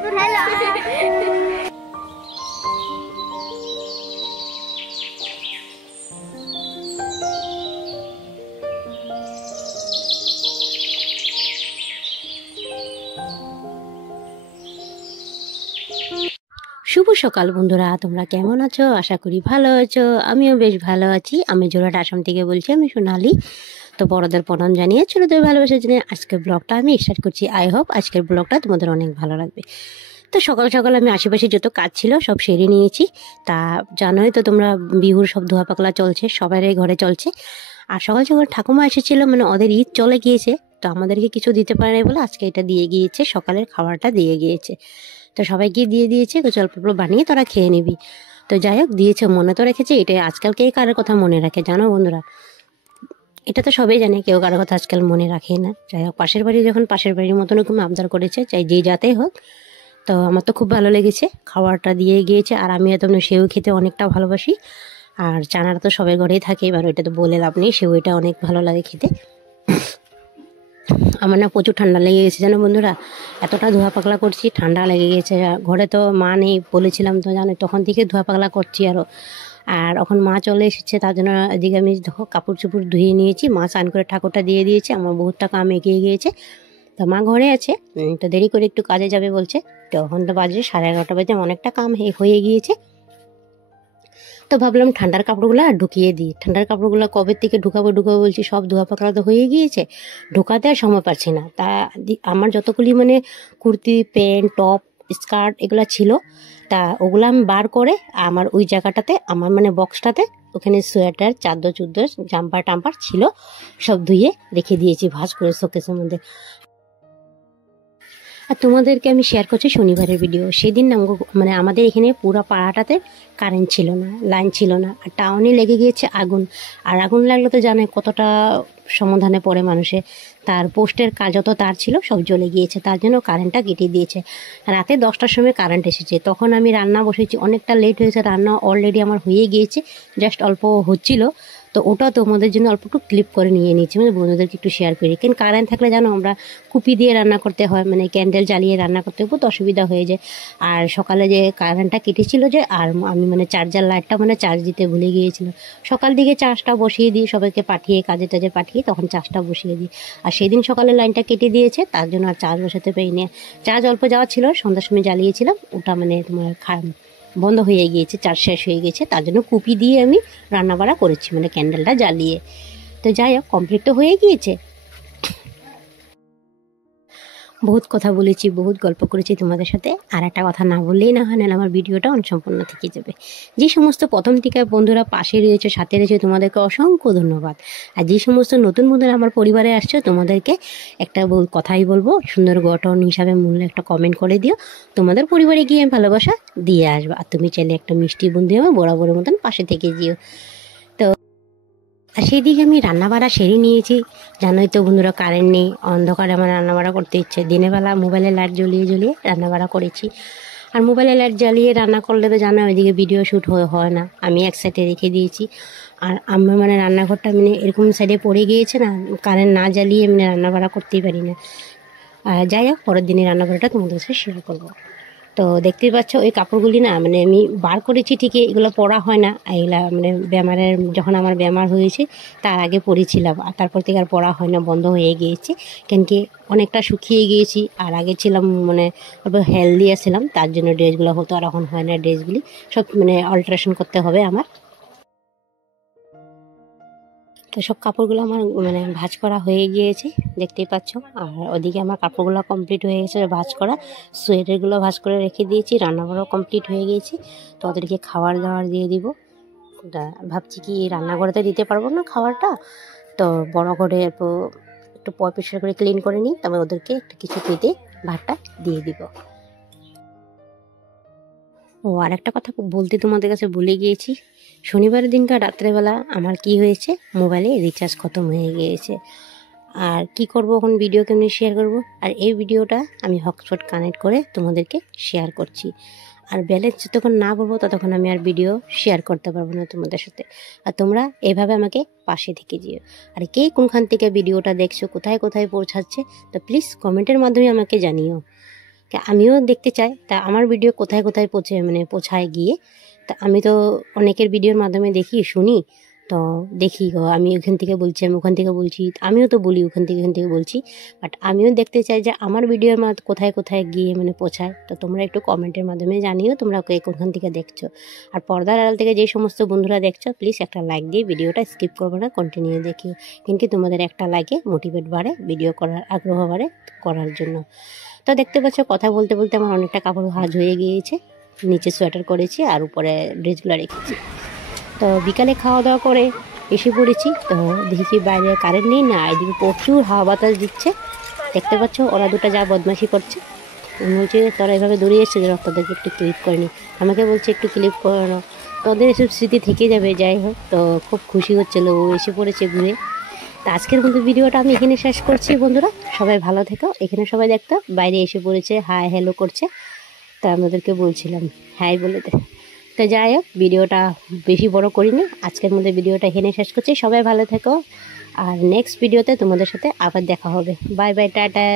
শুভ সকাল বন্ধুরা, তোমরা কেমন আছো? আশা করি ভালো আছো। আমিও বেশ ভালো আছি। আমি জোড়াট আসাম থেকে বলছি, আমি সোনালি। তো বড়দের প্রণাম জানিয়ে ছোটদের ভালোবাসা জানিয়ে আজকের ব্লগটা আমি স্টার্ট করছি। আই হোপ আজকের ব্লগটা তোমাদের অনেক ভালো লাগবে। তো সকাল সকাল আমি আশেপাশে যত কাজ ছিল সব সেরে নিয়েছি। তা জানোই তো তোমরা, বিহুর সব ধোয়া পাকলা চলছে, সবারই ঘরে চলছে। আর সকাল সকাল ঠাকুমা এসেছিল, মানে ওদের ঈদ চলে গিয়েছে, তো আমাদেরকে কিছু দিতে পারে বলে আজকে এটা দিয়ে গিয়েছে, সকালের খাবারটা দিয়ে গিয়েছে। তো সবাইকে দিয়ে দিয়েছে, অল্প অল্প বানিয়ে তোরা খেয়ে নিবি। তো যাই হোক, দিয়েছে, মনে তো রেখেছে। এটা আজকাল কে কারোর কথা মনে রাখে জানো বন্ধুরা? এটা তো সবাই জানে, কেউ কারোর কথা আজকাল মনে রাখে না। যাই হোক, পাশের বাড়ি যখন পাশের বাড়ির মতন এরকম আবদার করেছে, চাই যে যাতেই হোক। তো আমার তো খুব ভালো লেগেছে, খাবারটা দিয়ে গিয়েছে। আর আমি এত সেও খেতে অনেকটা ভালোবাসি। আর চানাটা তো সবাই ঘরেই থাকে, এবার ওইটা তো বলে লাভ নেই, সেও এটা অনেক ভালো লাগে খেতে। আমার না প্রচুর ঠান্ডা লেগে গেছে জানো বন্ধুরা, এতটা ধোয়া পাকলা করছি, ঠান্ডা লেগে গেছে। ঘরে তো মা নেই, বলেছিলাম তো জানো, তখন থেকে ধোয়া পাকলা করছি আরও। আর এখন মা চলে এসেছে, তার জন্য এদিকে আমি দেখো কাপড় চোপড় ধুয়ে নিয়েছি। মা স্নান করে ঠাকুরটা দিয়ে দিয়েছে, আমার বহুতটা কাম এগিয়ে গিয়েছে। তো মা ঘরে আছে, তো দেরি করে একটু কাজে যাবে বলছে। তখন তো বাজে 11:30 বাজে, অনেকটা কাম হয়ে গিয়েছে। তো ভাবলাম ঠান্ডার কাপড়গুলো আর ঢুকিয়ে দিই। ঠান্ডার কাপড়গুলো কবে থেকে ঢুকাবো বলছি, সব ধোয়া পাকড়া তো হয়ে গিয়েছে, ঢোকাতে আর সময় পাচ্ছি না। তা আমার যতগুলি মানে কুর্তি, প্যান্ট, টপ, স্কার্ট এগুলো ছিল, তা ওগুলো আমি বার করে আমার ওই জায়গাটাতে, আমার মানে বক্সটাতে, ওখানে সোয়েটার, চাদর চুদ্দর, জাম্পার টাম্পার ছিল, সব ধুয়ে রেখে দিয়েছি ভাঁজ করে শোকেসের মধ্যে। আর তোমাদেরকে আমি শেয়ার করছি শনিবারের ভিডিও। সেদিন না মানে আমাদের এখানে পুরো পাড়াটাতে কারেন্ট ছিল না, লাইন ছিল না, আর টাউনে লেগে গিয়েছে আগুন। আর আগুন লাগলে তো জানে কতটা সমাধানে পড়ে মানুষে। তার পোস্টের কাজ যত তার ছিল সব জ্বলে গিয়েছে, তার জন্য কারেন্টটা কেটে দিয়েছে। রাতে 10টার সময় কারেন্ট এসেছে, তখন আমি রান্না বসেছি, অনেকটা লেট হয়েছে, রান্না অলরেডি আমার হয়ে গিয়েছে, জাস্ট অল্প হচ্ছিল। তো ওটা তোমাদের জন্য অল্প একটু ক্লিপ করে নিয়ে নিয়েছি, মানে বন্ধুদেরকে একটু শেয়ার করি। কিন্তু কারেন্ট থাকলে জানো আমরা কুপি দিয়ে রান্না করতে হয়, মানে ক্যান্ডেল জ্বালিয়ে রান্না করতে বহুত অসুবিধা হয়ে যায়। আর সকালে যে কারেন্টটা কেটেছিল যে, আর আমি মানে চার্জার লাইটটা মানে চার্জ দিতে ভুলে গিয়েছিলাম। সকাল দিকে চার্জটা বসিয়ে দিই, সবাইকে পাঠিয়ে কাজে টাজে পাঠিয়ে তখন চার্জটা বসিয়ে দিই। আর সেদিন সকালে লাইনটা কেটে দিয়েছে, তার জন্য আর চার্জ বসাতে পারিনি। চার্জ অল্প যাওয়া ছিল, সন্ধ্যার সময় জ্বালিয়েছিলাম, ওটা মানে তোমার বন্ধ হয়ে গিয়েছে, চার্জ শেষ হয়ে গেছে, তার জন্য কুপি দিয়ে আমি রান্না বাড়া করেছি, মানে ক্যান্ডেলটা জ্বালিয়ে। তো যাই হোক, কমপ্লিট তো হয়ে গিয়েছে। বহুত কথা বলেছি, বহুত গল্প করেছি তোমাদের সাথে। আর একটা কথা না বললেই না হয়, না আমার ভিডিওটা অনসম্পূর্ণ থেকে যাবে। যে সমস্ত প্রথম থেকে বন্ধুরা পাশে রয়েছে, সাথে রয়েছে, তোমাদেরকে অসংখ্য ধন্যবাদ। আর যে সমস্ত নতুন বন্ধুরা আমার পরিবারে আসছে, তোমাদেরকে একটা কথাই বলবো, সুন্দর গঠন হিসাবে মূল্যে একটা কমেন্ট করে দিও। তোমাদের পরিবারে গিয়ে আমি ভালোবাসা দিয়ে আসবো। আর তুমি চাইলে একটা মিষ্টি বন্ধু আমার বরাবরের মতন পাশে থেকে যেও। তো আর সেই দিকে আমি রান্নাবাড়া সেরে নিয়েছি। জানোই তো বন্ধুরা, কারেন্ট নেই, অন্ধকারে আমার রান্নাবাড়া করতে ইচ্ছে। দিনের বেলা মোবাইলে লাইট জ্বলিয়ে জ্বলিয়ে রান্নাবাড়া করেছি। আর মোবাইলে লাইট জ্বালিয়ে রান্না করলে তো জানো ওইদিকে ভিডিও শ্যুট হয় না, আমি এক সাইডে রেখে দিয়েছি। আর আমি মানে রান্নাঘরটা মানে এরকম সাইডে পড়ে গিয়েছে না, কারেন্ট না জ্বালিয়ে মানে রান্নাবাড়া করতেই পারি না। যাই হোক, পরের দিনই রান্নাবাড়াটা তোমাদের সাথে শেয়ার করবো। তো দেখতেই পাচ্ছ ওই কাপড়গুলি না, মানে আমি বার করেছি ঠিকই, এগুলো পরা হয় না। এগুলা মানে বেমারের, যখন আমার বেমার হয়েছে তার আগে পরেছিলাম, আর তারপর থেকে আর পরা হয় না, বন্ধ হয়ে গিয়েছে। কেন কি অনেকটা শুকিয়ে গিয়েছি, আর আগে ছিলাম মানে হেলদি ছিলাম, তার জন্য ড্রেসগুলো হতো, আর এখন হয় না ড্রেসগুলি, সব মানে অল্টারেশন করতে হবে আমার। তো সব কাপড়গুলো আমার মানে ভাঁজ করা হয়ে গিয়েছে, দেখতেই পাচ্ছ। আর ওদিকে আমার কাপড়গুলো কমপ্লিট হয়ে গেছে ভাঁজ করা, সোয়েটারগুলো ভাঁজ করে রেখে দিয়েছি, রান্নাঘরও কমপ্লিট হয়ে গিয়েছে। তো ওদেরকে খাবার দাবার দিয়ে দিব। ভাবছি কি রান্নাঘরেতে দিতে পারবো না খাবারটা, তো বড় ঘরে একটু পরিষ্কার করে ক্লিন করে নিই, তবে ওদেরকে একটু কিছু পেতে ভাতটা দিয়ে দিব। ও আর একটা কথা বলতে তোমাদের কাছে ভুলে গিয়েছি, শনিবারের দিনকার রাত্রেবেলা আমার কি হয়েছে, মোবাইলে রিচার্জ খতম হয়ে গিয়েছে। আর কি করব এখন, ভিডিও কেমনি শেয়ার করব। আর এই ভিডিওটা আমি হটস্পট কানেক্ট করে তোমাদেরকে শেয়ার করছি। আর ব্যালেন্স যতক্ষণ না পাবো ততক্ষণ আমি আর ভিডিও শেয়ার করতে পারবো না তোমাদের সাথে। আর তোমরা এভাবে আমাকে পাশে থেকে যেও। আর কে কোনখান থেকে ভিডিওটা দেখছো, কোথায় কোথায় পৌঁছাচ্ছে, তো প্লিজ কমেন্টের মাধ্যমে আমাকে জানিও। আমিও দেখতে চাই তা আমার ভিডিও কোথায় কোথায় পৌঁছায় গিয়ে। তা আমি তো অনেকের ভিডিওর মাধ্যমে দেখি শুনি, তো দেখি গো আমি ওখান থেকে বলছি, আমি ওখান থেকে বলছি, আমিও তো বলি ওখান থেকে বলছি, বাট আমিও দেখতে চাই যে আমার ভিডিওর কোথায় কোথায় গিয়ে পৌঁছায়। তো তোমরা একটু কমেন্টের মাধ্যমে জানিও তোমরা কোখান থেকে দেখছো। আর পর্দার আড়াল থেকে যে সমস্ত বন্ধুরা দেখছো প্লিজ একটা লাইক দিয়ে ভিডিওটা স্কিপ করবে না, কন্টিনিউ দেখিও। কিন্তু তোমাদের একটা লাইকে মোটিভেট বাড়ে, ভিডিও করার আগ্রহ বাড়ে করার জন্য। তো দেখতে পাচ্ছ কথা বলতে বলতে আমার অনেকটা কাপড় ভাঁজ হয়ে গিয়েছে, নিচে সোয়েটার করেছি আর উপরে ড্রেসগুলো রেখেছি। তো বিকালে খাওয়া দাওয়া করে এসে পড়েছি, তো দেখি বাইরে কারেন্ট নেই না, এদিকে প্রচুর হাওয়া বাতাস দিচ্ছে। দেখতে পাচ্ছ ওরা দুটো যা বদমাশি করছে। আমি বলছি তোরা এভাবে দৌড়িয়ে এসছে যে তাদেরকে একটু ক্লিপ করে নি, আমাকে বলছে একটু ক্লিপ করানো, তোদের এসব স্মৃতি থেকে যাবে। যাই হোক, তো খুব খুশি হচ্ছিল ও এসে পড়েছে ঘুরে। তো আজকের মতো ভিডিওটা আমি এখানে শেষ করছি বন্ধুরা, সবাই ভালো থেকো। এখানে সবাই দেখতো বাইরে এসে পড়েছে, হাই হ্যালো করছে, তা আমাদেরকে বলছিলাম হাই বলে দে। তো যাই হোক, ভিডিওটা বেশি বড় করিনি, আজকের মধ্যে ভিডিওটা এখানে শেষ করছি। সবাই ভালো থেকো, আর নেক্সট ভিডিওতে তোমাদের সাথে আবার দেখা হবে। Bye bye, tata.